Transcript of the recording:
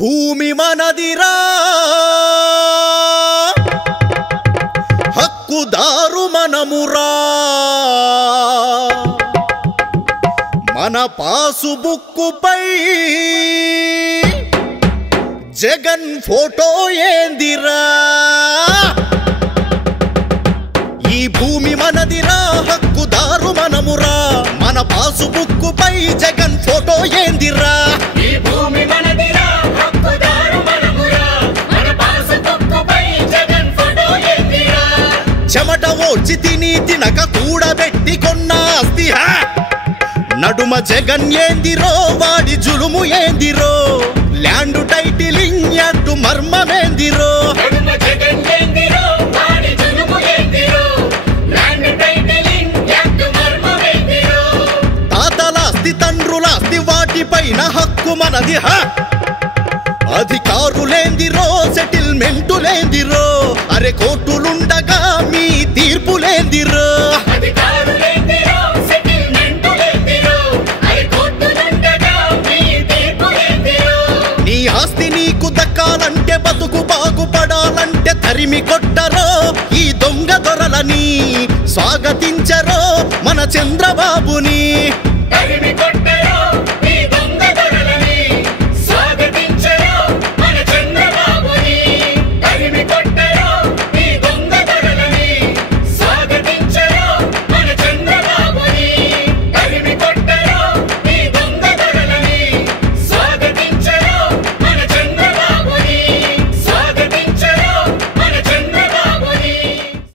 భూమి మనదిరా హక్కుదారు మనమురా మన పాసుబుక్కుపై జగన్ ఫోటో ఏందిరా ఈ భూమి మనదిరా హక్కుదారు మనమురా మన పాసుబుక్కుపై జగన్ ఫోటో ఏందిరా ఈ భూమి మనదిరా హక్కుదారు మనమురా మన పాసుబుక్కుపై జగన్ ఫోటో ఏందిరా చెమట ఓడ్చి తిని తినక కూడబెట్టి కొన్న ఆస్తి నడుమ జగన్ ఏందిరో వాడి జులుము ఏందిరో ల్యాండ్ టైటిలింగ్ యాక్ట్ మర్మమేందిరో నడుమ జగన్ ఏందిరో వాడి జులుము ఏందిరో ల్యాండ్ టైటిలింగ్ యాక్ట్ మర్మమేందిరో తాతలాస్తి తండ్రులాస్తి వాటిపైన హక్కు మనది అధికారులేందిరో సెటిల్మెంటులేందిరో అరే కోర్టులుండగా మీ తీర్పులేందిరో నీ ఆస్తి నీకు దక్కాలంటే బతుకు బాగుపడాలంటే తరిమి కొట్టరో ఈ దొంగ దొరలని స్వాగతించరో మన చంద్రబాబుని